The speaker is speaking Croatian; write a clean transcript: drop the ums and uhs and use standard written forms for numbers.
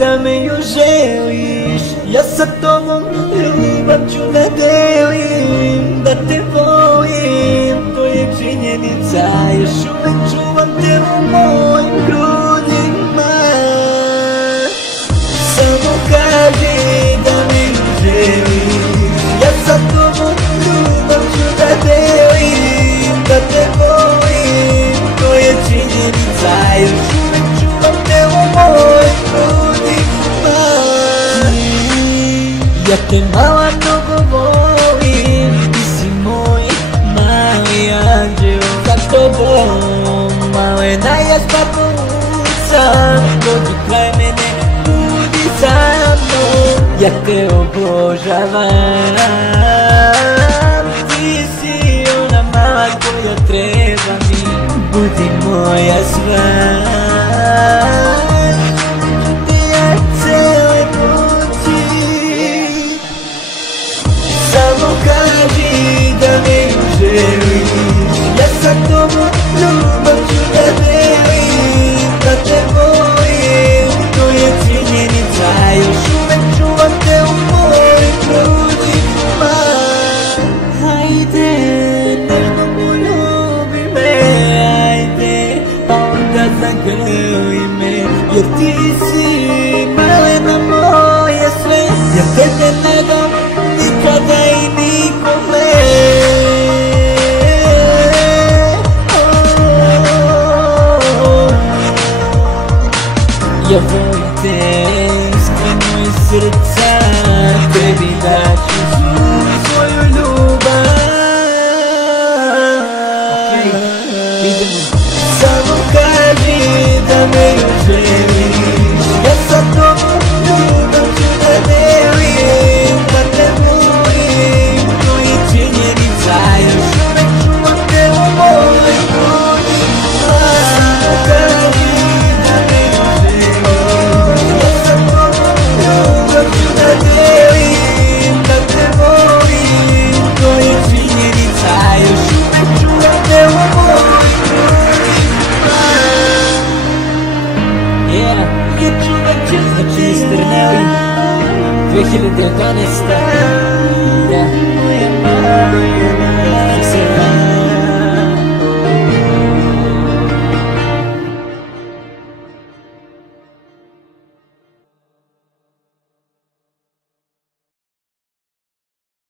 da me još želiš. Ja sa tobom ljubav ću da delim, da te volim, to je činjenica. Još uvek čuvam te u mojim grudima. Samo kaži da me još želiš. Ja sa tobom ljubav ću da delim, da te volim, to je činjenica. Još uvek čuvam te u mojim grudima. Ja te mala mnogo volim, ti si moj mali anđel. Za tobom malena ja spako sam, dođi kraj mene, budi sa mnom. Ja te obožavam, ti si ona mala koja treba mi, budi moja sva. Samo kaži da me još želiš. Ja sa tobom ljubav ću da delim, da te volim, to je činjenica. Još uvek čuvam te u mojim grudima. Hajde, nežno poljubi me, hajde, pa onda zagrli me. Jer ti si malena moje sve, ja tebe ne dam nikada i nikome. Ja volim te iskreno iz srca, tebi daću svu svoju ljubav. Samo kaži da me još želiš. Ja sa tobom ljubav ću da delim, da te volim, to je činjenica. Još uvek čuvam te u mojim grudima. Samo kaži da me još želiš. Ja sa tobom ljubav ću da delim, da te volim, to je činjenica. Još uvek čuvam te u mojim grudima. Je čuvat će za Mr. Nelly 2011. Da, moja mala.